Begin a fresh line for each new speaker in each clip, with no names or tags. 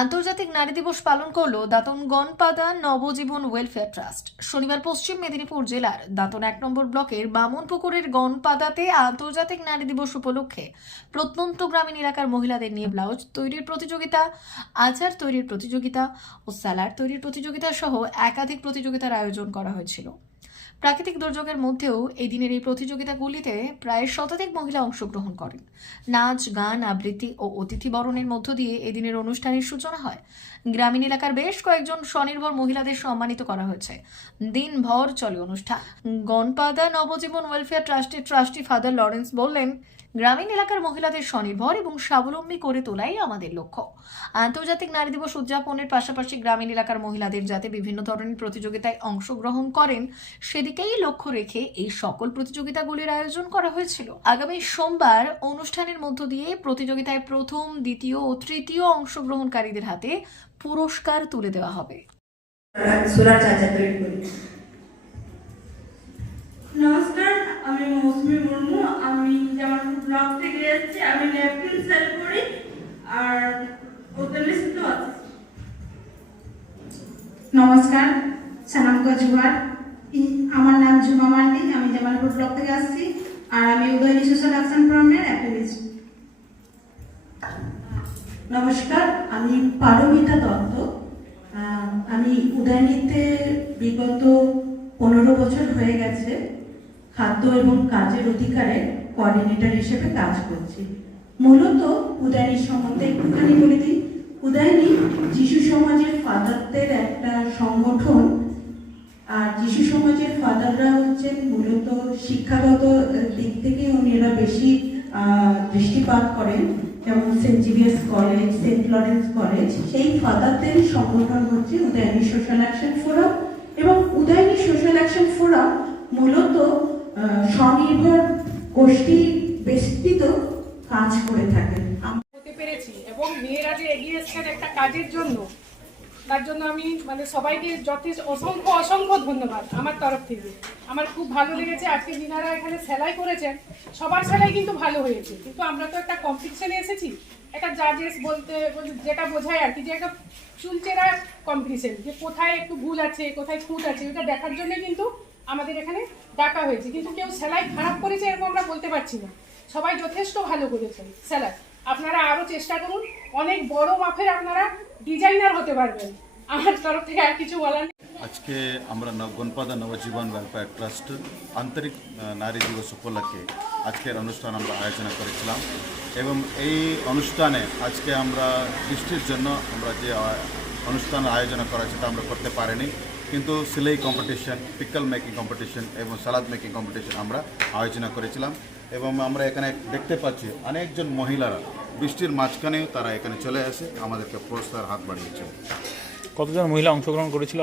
আন্তর্জাতিক নারী দিবস পালন করল দাতন গনপাদা নবজীবন ওয়েলফেয়ার ট্রাস্ট শনিবার পশ্চিম মেদিনীপুর জেলার দাতন এক নম্বর ব্লকের বামনপুকুরের গনপাদাতে আন্তর্জাতিক নারী দিবস উপলক্ষে প্রত্যন্ত গ্রামীণ এলাকার মহিলাদের নিয়ে ব্লাউজ তৈরির প্রতিযোগিতা, আচার তৈরির প্রতিযোগিতা ও স্যালাড তৈরির প্রতিযোগিতা সহ একাধিক প্রতিযোগিতার আয়োজন করা হয়েছিল। প্রাকৃতিক দুর্যোগের মধ্যেও এই দিনের এই প্রতিযোগিতাগুলিতে প্রায় শতাধিক মহিলা অংশগ্রহণ করেন। নাচ, গান, আবৃত্তি ও অতিথি বরণের মধ্য দিয়ে এই দিনের অনুষ্ঠানের সূচনা হয়। গ্রামীণ এলাকার বেশ কয়েকজন স্বনির্ভর মহিলাদের সম্মানিত করা হয়েছে। দিনভর চলে অনুষ্ঠান। গনপাদা নবজীবন ওয়েলফেয়ার ট্রাস্টের ট্রাস্টি ফাদার লরেন্স বললেন গ্রামীণ এলাকার মহিলাদের স্বনির্ভর এবং স্বাবলম্বী করে তোলাই আমাদের লক্ষ্য। আন্তর্জাতিক নারী দিবস উদযাপনের পাশাপাশি গ্রামীণ এলাকার মহিলাদের যাতে বিভিন্ন ধরনের প্রতিযোগিতায় অংশগ্রহণ করেন সেদিকেই লক্ষ্য রেখে এই সকল প্রতিযোগিতাগুলির আয়োজন করা হয়েছিল। আগামী সোমবার অনুষ্ঠানের মধ্য দিয়ে প্রতিযোগিতায় প্রথম দ্বিতীয় ও তৃতীয় অংশগ্রহণকারীদের হাতে পুরস্কার তুলে দেওয়া হবে।
নমস্কার। ব্লক থেকে এসেছি আমি ন্যাপকিন সেল করি আর লিস্ট আছে।
নমস্কার সানাম গজওয়ার আমার নাম ঝুমা মান্ডি, আমি জামালপুর ব্লক থেকে আসছি, আর আমি উদয়নী সোশ্যাল অ্যাকশন ফোরামের অ্যাক্টিভিস্ট
নমস্কার, আমি পারমিতা দত্ত। আমি উদয়নীতে বিগত পনেরো বছর হয়ে গেছে। খাদ্য এবং কাজের অধিকারের কোঅর্ডিনেটর হিসেবে কাজ করছি। মূলত উদয়নী সম্বন্ধে একটুখানি বলে দিই। উদয়নী যিশু সমাজের ফাদারদের একটা সংগঠন। আর যিশু সমাজের ফাদাররা হচ্ছেন মূলত শিক্ষাগত দিক থেকে উনিরা বেশি দৃষ্টিপাত করেন। যেমন Saint Xavier's college, Saint Lawrence college, সেই ফাদারদের সংগঠন হচ্ছে উদয়নী সোশ্যাল অ্যাকশন ফোরাম। এবং উদয়নী সোশ্যাল অ্যাকশন ফোরাম মূলত স্বনির্ভর গোষ্ঠী বেষ্টিত কাজ করে
হতে পেরেছি এবং মেয়েরা যে এগিয়ে এসছেন একটা কাজের জন্য, তার জন্য আমি মানে সবাইকে যথেষ্ট অসংখ্য অসংখ্য ধন্যবাদ আমার তরফ থেকে। আমার খুব ভালো লেগেছে, আজকে যিনারা এখানে সেলাই করেছেন, সবার সেলাই কিন্তু ভালো হয়েছে। কিন্তু আমরা তো একটা কম্পিটিশনে এসেছি, একটা জাজেস বলতে যেটা বোঝায় আর কি, যে একটা চুলচেরা কম্পিটিশন যে কোথায় একটু ভুল আছে, কোথায় খুঁত আছে, ওটা দেখার জন্য কিন্তু আমাদের এখানে ডাকা হয়েছে। কিন্তু কেউ সেলাই খারাপ করেছে এরকম আমরা বলতে পারছি না। সবাই যথেষ্ট ভালো করেছেন সেলাই। আপনারা আরও চেষ্টা করুন। অনেক বড় মাপের আপনারা ডিজাইনার হতে পারবেন। আমার তরফ থেকে আর কিছু বলার।
আজকে আমরা গণপাদা নবজীবন ওয়েলফেয়ার ট্রাস্ট আন্তরিক নারী দিবস উপলক্ষে আজকের অনুষ্ঠান আমরা আয়োজন করেছিলাম। এবং এই অনুষ্ঠানে আজকে আমরা বৃষ্টির জন্য আমরা যে অনুষ্ঠান আয়োজন করা সেটা আমরা করতে পারিনি। কিন্তু সিলাই কম্পিটিশন পিকল মেকিং কম্পিটিশন এবং সালাদ মেকিং কম্পিটিশন আমরা আয়োজন করেছিলাম এবং আমরা এখানে দেখতে পাচ্ছি অনেকজন মহিলারা বৃষ্টির মাঝখানেও তারা এখানে চলে আসে আমাদেরকে পুরস্কার হাত বাড়িয়েছে।
কতজন মহিলা অংশগ্রহণ করেছিল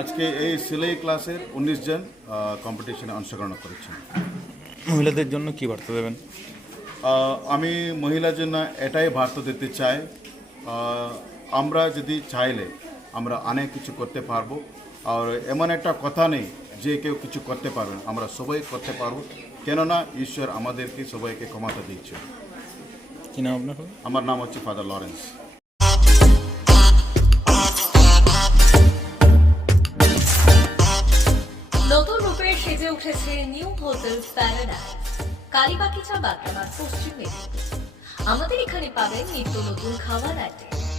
আজকে?
এই সিলাই ক্লাসের উনিশ জন কম্পিটিশনে অংশগ্রহণ করেছেন।
মহিলাদের জন্য কি বার্তা দেবেন?
আমি মহিলার জন্য এটাই বার্তা দিতে চাই আমরা যদি চাইলে আমরা অনেক কিছু করতে পারব। আর এমন একটা কথা নেই যে কেউ কিছু করতে পারবে আমরা সবাই করতে পারব। কেননা ঈশ্বর আমাদেরকে সবাইকে ক্ষমতা দিচ্ছে
কি নাম আপনার?
আমার নাম হচ্ছে ফাদার লরেন্স।
নতুন রূপে সেজে উঠেছে New Hotel Paradise. Kalibagicha Bagramar Paschim Medinipur. আমাদের এখানে পাবেন নিত্য নতুন খাবার আইটেম।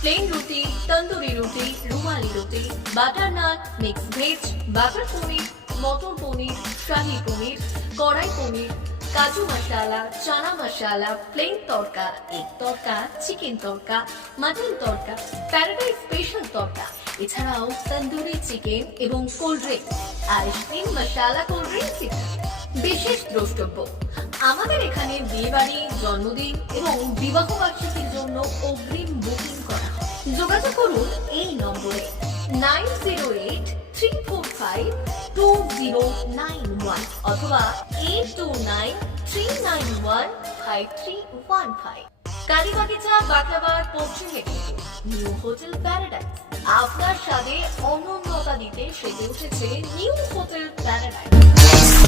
প্লেন রুটি তন্দুরি রুটি রুমালি রুটি butter naan mix veg butter paneer matar paneer shahi paneer kadai paneer kaju masala chana masala plain tadka egg tadka chicken tadka mutton tadka paradise special tadka এছাড়াও তন্দুরি চিকেন এবং cold drink ice cream masala cold ইত্যাদি বিশেষ দ্রষ্টব্য। আমাদের এখানে বিয়ে বাড়ি জন্মদিন এবং বিবাহ বার্ষিকীর জন্য অগ্রিম বুকিং করা যোগাযোগ করুন এই নম্বরে nine zero eight three four five two zero nine one অথবা eight two nine three nine one five three one five. Kalibagicha Baklabad Paschim Medinipur, new hotel paradise. আপনার স্বাদে অনন্যতা দিতে সেজে উঠেছে নিউ হোটেল প্যারাডাইস।